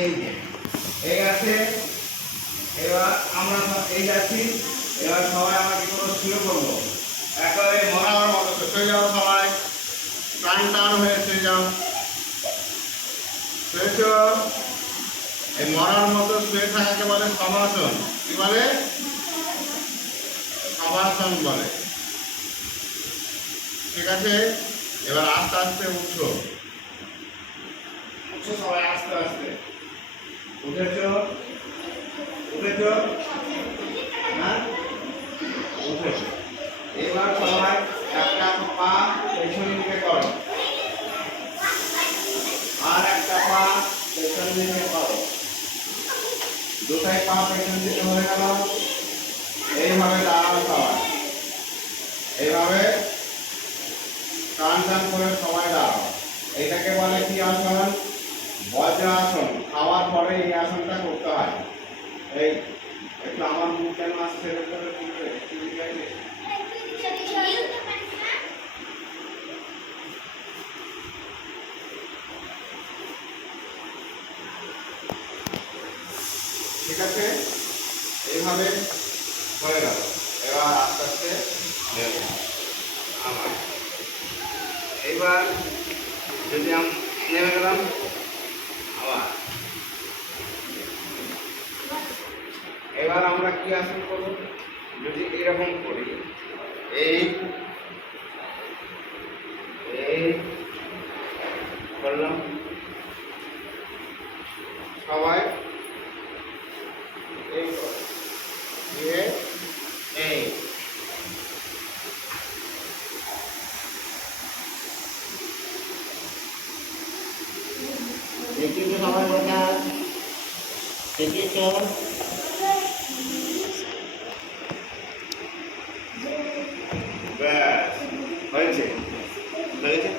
এই যে এই আছে। এবার আমরা এই যাচ্ছি। এবার সবাই আমরা কি করবো, শুয়ে পড়বো একেবারে মরার মতো। শুয়ে যাও সবাই, টান টান হয়ে শুয়ে যাও। শুয়েছ? এই মরার মতো শুয়ে থাকাকে বলে সমাসন। কি বলে? সমাসন বলে। ঠিক আছে, এবার আস্তে আস্তে উঠো। উঠছো সবাই আস্তে আস্তে। উঠেছ? উঠেছ? হ্যাঁ, উঠেছ। এবার সবাই একটা পা পেছন দিকে করো, আর একটা পা পেছন দিকে করো। দুটাই পা পেছন দিকে হয়ে গেল। এইভাবে দাঁড়াও সবাই, এইভাবে টান টান করে সবাই দাঁড়াও। এটাকে বলে কি আসন? বজ্রাসন। খাওয়ার পরে এই আসনটা করতে হয়। এই একটু আমার মুখ কেন আসছে ঠিক আছে, এইভাবে হয়ে গেল। এবার আস্তে আস্তে আমার এইবার যদি নেমে গেলাম আবার। এবার আমরা কি আসন করব? যদি এরকম করি, এই এই করলাম সবাই, এই দিয়ে এই দেখতে সবাই বলটা দেখেছ? ব্যাস হয়েছে, হয়েছে।